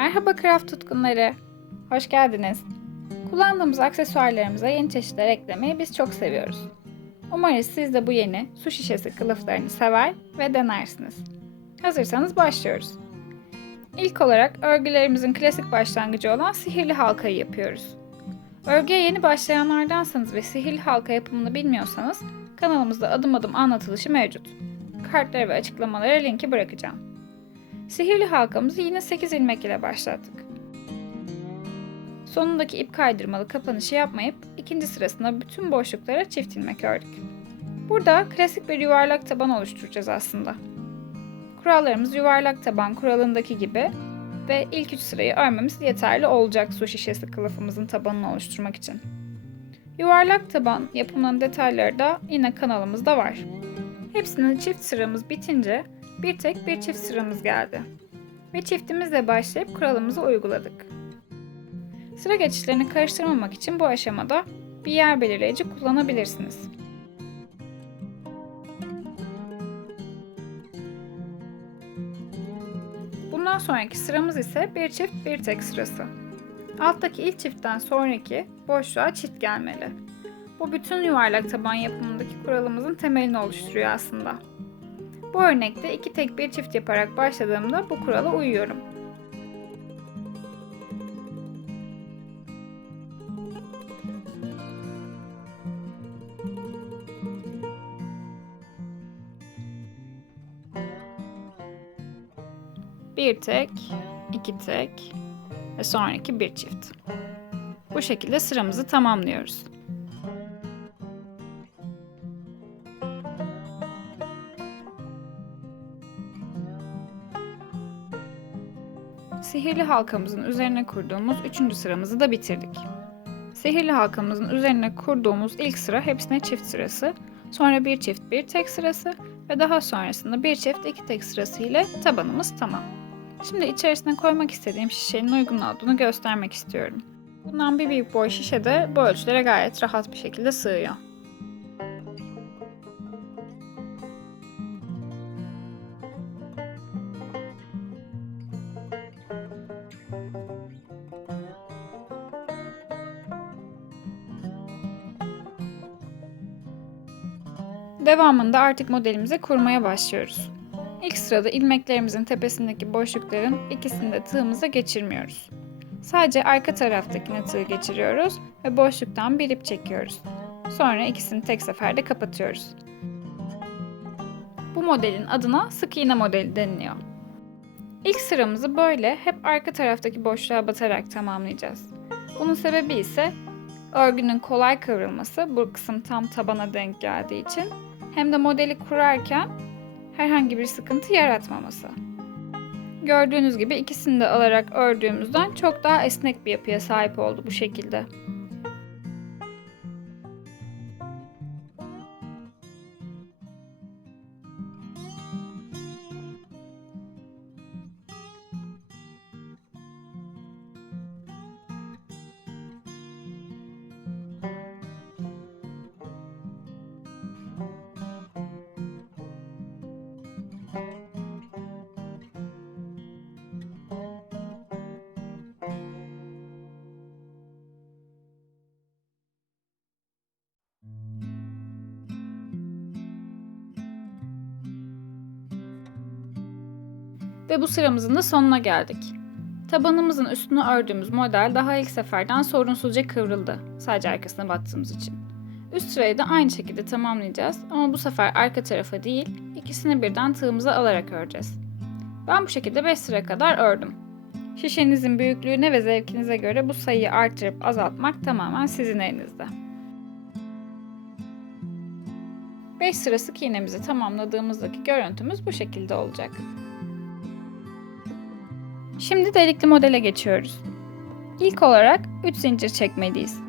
Merhaba craft tutkunları. Hoş geldiniz. Kullandığımız aksesuarlarımıza yeni çeşitler eklemeyi biz çok seviyoruz. Umarız siz de bu yeni su şişesi kılıflarını sever ve denersiniz. Hazırsanız başlıyoruz. İlk olarak örgülerimizin klasik başlangıcı olan sihirli halkayı yapıyoruz. Örgüye yeni başlayanlardansanız ve sihirli halka yapımını bilmiyorsanız kanalımızda adım adım anlatılışı mevcut. Kartlara ve açıklamalara linki bırakacağım. Sihirli halkamızı yine 8 ilmek ile başlattık. Sonundaki ip kaydırmalı kapanışı yapmayıp ikinci sırasında bütün boşluklara çift ilmek ördük. Burada klasik bir yuvarlak taban oluşturacağız aslında. Kurallarımız yuvarlak taban kuralındaki gibi ve ilk 3 sırayı örmemiz yeterli olacak su şişesi kılıfımızın tabanını oluşturmak için. Yuvarlak taban yapımının detayları da yine kanalımızda var. Hepsinin çift sıramız bitince bir tek bir çift sıramız geldi. Ve çiftimizle başlayıp kuralımızı uyguladık. Sıra geçişlerini karıştırmamak için bu aşamada bir yer belirleyici kullanabilirsiniz. Bundan sonraki sıramız ise bir çift bir tek sırası. Alttaki ilk çiftten sonraki boşluğa çift gelmeli. Bu bütün yuvarlak taban yapımındaki kuralımızın temelini oluşturuyor aslında. Bu örnekte iki tek bir çift yaparak başladığımda bu kurala uyuyorum. Bir tek, iki tek ve sonraki bir çift. Bu şekilde sıramızı tamamlıyoruz. Sihirli halkamızın üzerine kurduğumuz 3. sıramızı da bitirdik. Sihirli halkamızın üzerine kurduğumuz ilk sıra hepsine çift sırası, sonra bir çift bir tek sırası ve daha sonrasında bir çift iki tek sırası ile tabanımız tamam. Şimdi içerisine koymak istediğim şişenin uygun olduğunu göstermek istiyorum. Bundan bir büyük boy şişe de bu ölçülere gayet rahat bir şekilde sığıyor. Devamında artık modelimizi kurmaya başlıyoruz. İlk sırada ilmeklerimizin tepesindeki boşlukların ikisini de tığımıza geçirmiyoruz. Sadece arka taraftakine tığ geçiriyoruz ve boşluktan bir ip çekiyoruz. Sonra ikisini tek seferde kapatıyoruz. Bu modelin adına sık iğne modeli deniliyor. İlk sıramızı böyle hep arka taraftaki boşluğa batarak tamamlayacağız. Bunun sebebi ise örgünün kolay kıvrılması, bu kısım tam tabana denk geldiği için, hem de modeli kurarken herhangi bir sıkıntı yaratmaması. Gördüğünüz gibi ikisini de alarak ördüğümüzden çok daha esnek bir yapıya sahip oldu bu şekilde. Ve bu sıramızın da sonuna geldik. Tabanımızın üstüne ördüğümüz model daha ilk seferden sorunsuzca kıvrıldı. Sadece arkasına battığımız için. Üst sırayı da aynı şekilde tamamlayacağız ama bu sefer arka tarafa değil, ikisini birden tığımıza alarak öreceğiz. Ben bu şekilde 5 sıra kadar ördüm. Şişenizin büyüklüğüne ve zevkinize göre bu sayıyı artırıp azaltmak tamamen sizin elinizde. 5 sıra sık iğnemizi tamamladığımızdaki görüntümüz bu şekilde olacak. Şimdi delikli modele geçiyoruz. İlk olarak 3 zincir çekmeliyiz.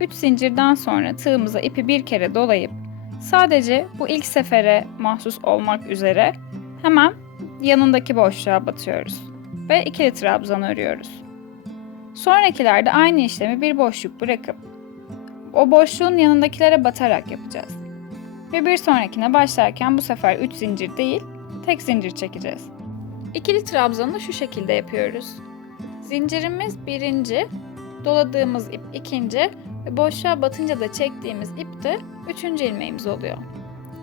Üç zincirden sonra tığımıza ipi bir kere dolayıp sadece bu ilk sefere mahsus olmak üzere hemen yanındaki boşluğa batıyoruz ve ikili trabzan örüyoruz. Sonrakilerde aynı işlemi bir boşluk bırakıp o boşluğun yanındakilere batarak yapacağız. Ve bir sonrakine başlarken bu sefer 3 zincir değil, tek zincir çekeceğiz. İkili trabzanı şu şekilde yapıyoruz. Zincirimiz birinci, doladığımız ip ikinci ve boşluğa batınca da çektiğimiz ip de üçüncü ilmeğimiz oluyor.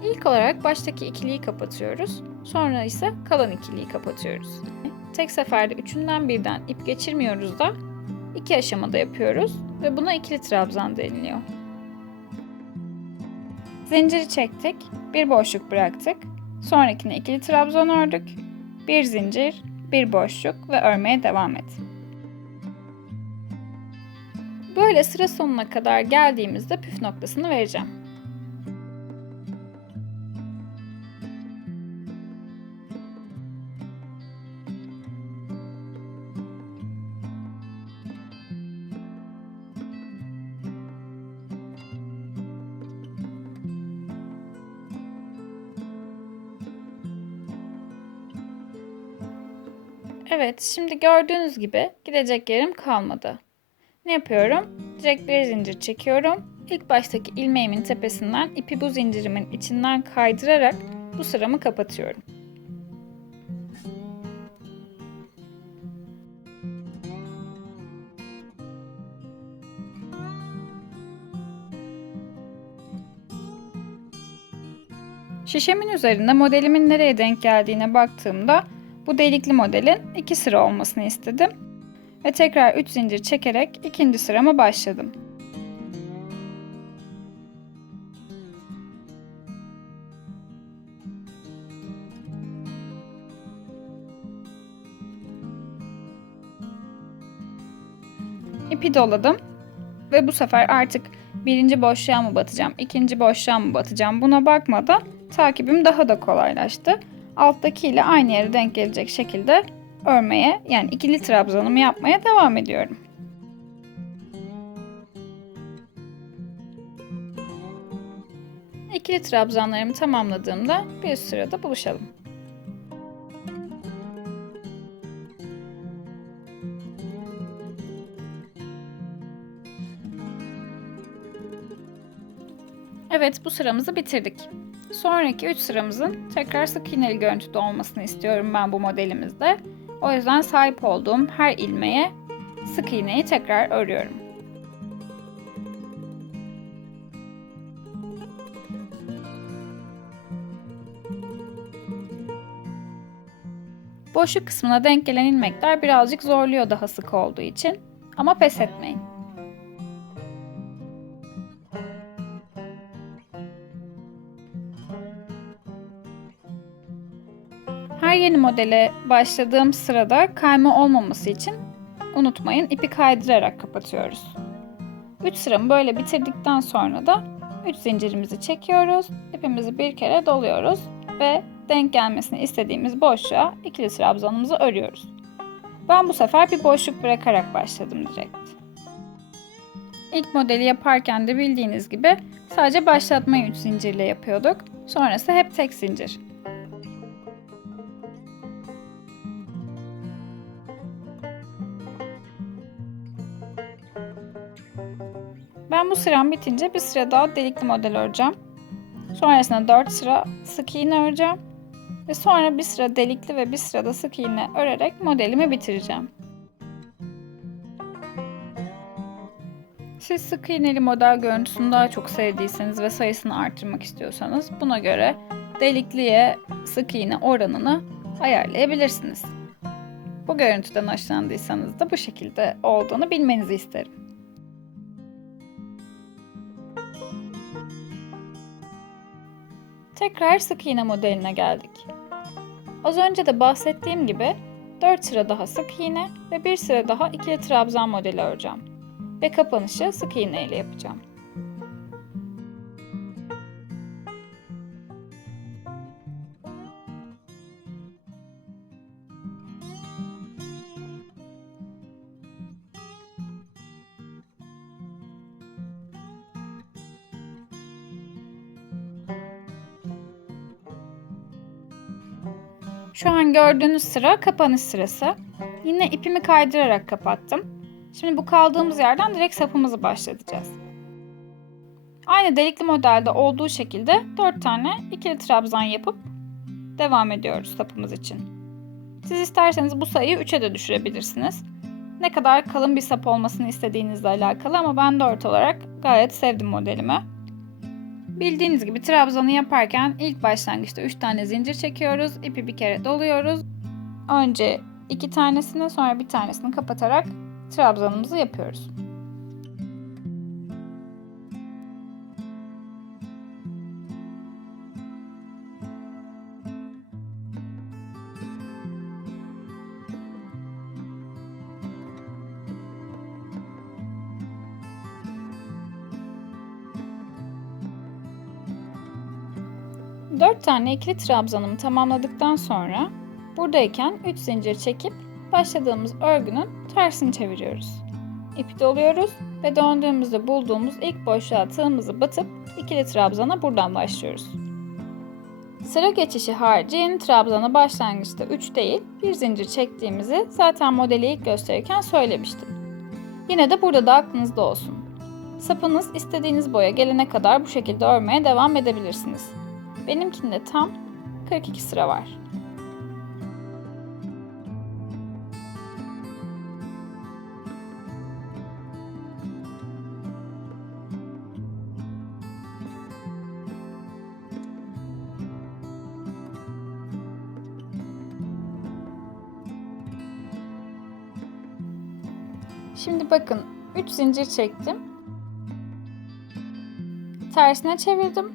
İlk olarak baştaki ikiliyi kapatıyoruz. Sonra ise kalan ikiliyi kapatıyoruz. Tek seferde üçünden birden ip geçirmiyoruz da iki aşamada yapıyoruz ve buna ikili trabzan deniliyor. Zinciri çektik, bir boşluk bıraktık. Sonrakine ikili trabzan ördük. Bir zincir, bir boşluk ve örmeye devam et. Böyle sıra sonuna kadar geldiğimizde püf noktasını vereceğim. Evet, şimdi gördüğünüz gibi gidecek yerim kalmadı. Ne yapıyorum? Direkt bir zincir çekiyorum. İlk baştaki ilmeğimin tepesinden ipi bu zincirimin içinden kaydırarak bu sıramı kapatıyorum. Şişemin üzerinde modelimin nereye denk geldiğine baktığımda bu delikli modelin 2 sıra olmasını istedim. Ve tekrar 3 zincir çekerek ikinci sırama başladım. İpi doladım ve bu sefer artık birinci boşluğa mı batacağım, ikinci boşluğa mı batacağım buna bakmadan takibim daha da kolaylaştı. Alttaki ile aynı yere denk gelecek şekilde örmeye, yani ikili trabzanımı yapmaya devam ediyorum. İkili trabzanlarımı tamamladığımda bir üst sırada buluşalım. Evet, bu sıramızı bitirdik. Sonraki 3 sıramızın tekrar sık iğneli görüntüde olmasını istiyorum ben bu modelimizde. O yüzden sahip olduğum her ilmeğe sık iğneyi tekrar örüyorum. Boşluk kısmına denk gelen ilmekler birazcık zorluyor daha sık olduğu için, ama pes etmeyin. Her yeni modele başladığım sırada kayma olmaması için unutmayın, ipi kaydırarak kapatıyoruz. 3 sıramı böyle bitirdikten sonra da 3 zincirimizi çekiyoruz, ipimizi bir kere doluyoruz ve denk gelmesini istediğimiz boşluğa ikili trabzanımızı örüyoruz. Ben bu sefer bir boşluk bırakarak başladım direkt. İlk modeli yaparken de bildiğiniz gibi sadece başlatmayı 3 zincirle yapıyorduk. Sonrası hep tek zincir. Ben bu sıram bitince bir sıra daha delikli model öreceğim. Sonrasında 4 sıra sık iğne öreceğim. Ve sonra bir sıra delikli ve bir sırada sık iğne örerek modelimi bitireceğim. Siz sık iğneli model görüntüsünü daha çok sevdiyseniz ve sayısını arttırmak istiyorsanız buna göre delikliye sık iğne oranını ayarlayabilirsiniz. Bu görüntüden hoşlandıysanız da bu şekilde olduğunu bilmenizi isterim. Tekrar sık iğne modeline geldik. Az önce de bahsettiğim gibi 4 sıra daha sık iğne ve bir sıra daha ikili trabzan modeli öreceğim. Ve kapanışı sık iğne ile yapacağım. Şu an gördüğünüz sıra kapanış sırası. Yine ipimi kaydırarak kapattım. Şimdi bu kaldığımız yerden direkt sapımızı başlatacağız. Aynı delikli modelde olduğu şekilde 4 tane ikili trabzan yapıp devam ediyoruz sapımız için. Siz isterseniz bu sayıyı 3'e de düşürebilirsiniz. Ne kadar kalın bir sap olmasını istediğinizle alakalı ama ben 4 olarak gayet sevdim modelimi. Bildiğiniz gibi trabzanı yaparken ilk başlangıçta 3 tane zincir çekiyoruz. İpi bir kere doluyoruz. Önce 2 tanesini sonra bir tanesini kapatarak trabzanımızı yapıyoruz. Dört tane ikili trabzanımı tamamladıktan sonra buradayken 3 zincir çekip başladığımız örgünün tersini çeviriyoruz. İpi doluyoruz ve döndüğümüzde bulduğumuz ilk boşluğa tığımızı batıp ikili trabzana buradan başlıyoruz. Sıra geçişi harici yeni trabzana başlangıçta 3 değil 1 zincir çektiğimizi zaten modeli ilk gösterirken söylemiştim. Yine de burada da aklınızda olsun. Sapınız istediğiniz boya gelene kadar bu şekilde örmeye devam edebilirsiniz. Benimkinde tam 42 sıra var. Şimdi bakın 3 zincir çektim. Tersine çevirdim.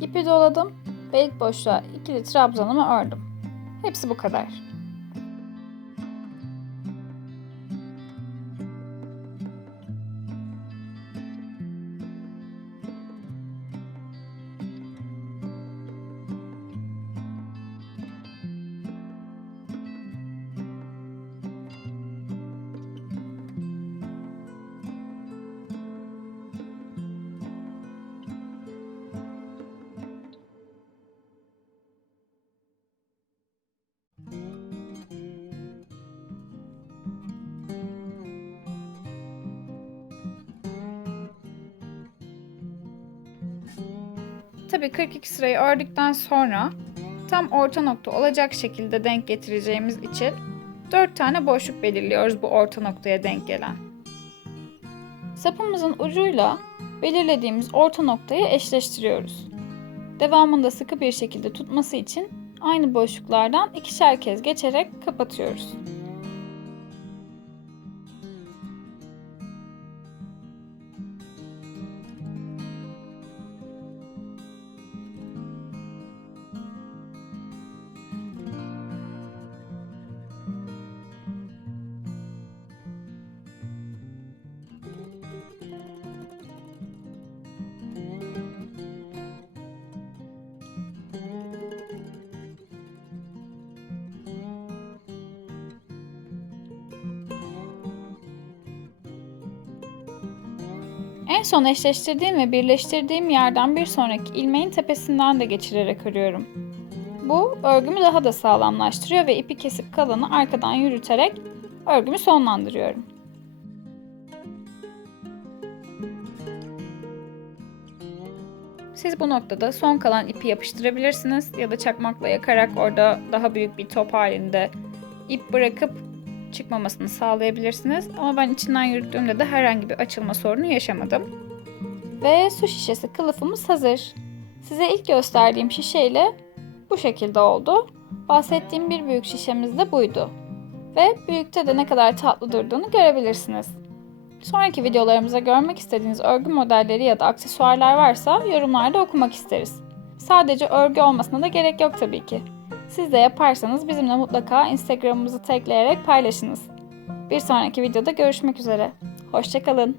İpi doladım ve ilk boşluğa ikili trabzanımı ördüm. Hepsi bu kadar. Tabii 42 sırayı ördükten sonra tam orta nokta olacak şekilde denk getireceğimiz için 4 tane boşluk belirliyoruz bu orta noktaya denk gelen. Sapımızın ucuyla belirlediğimiz orta noktayı eşleştiriyoruz. Devamında sıkı bir şekilde tutması için aynı boşluklardan ikişer kez geçerek kapatıyoruz. En son eşleştirdiğim ve birleştirdiğim yerden bir sonraki ilmeğin tepesinden de geçirerek örüyorum. Bu örgümü daha da sağlamlaştırıyor ve ipi kesip kalanı arkadan yürüterek örgümü sonlandırıyorum. Siz bu noktada son kalan ipi yapıştırabilirsiniz ya da çakmakla yakarak orada daha büyük bir top halinde ip bırakıp çıkmamasını sağlayabilirsiniz. Ama ben içinden yürüttüğümde de herhangi bir açılma sorunu yaşamadım. Ve su şişesi kılıfımız hazır. Size ilk gösterdiğim şişeyle bu şekilde oldu. Bahsettiğim bir büyük şişemiz de buydu. Ve büyükte de ne kadar tatlı durduğunu görebilirsiniz. Sonraki videolarımızda görmek istediğiniz örgü modelleri ya da aksesuarlar varsa yorumlarda okumak isteriz. Sadece örgü olmasına da gerek yok tabii ki. Siz de yaparsanız bizimle mutlaka Instagram'ımızı tagleyerek paylaşınız. Bir sonraki videoda görüşmek üzere. Hoşça kalın.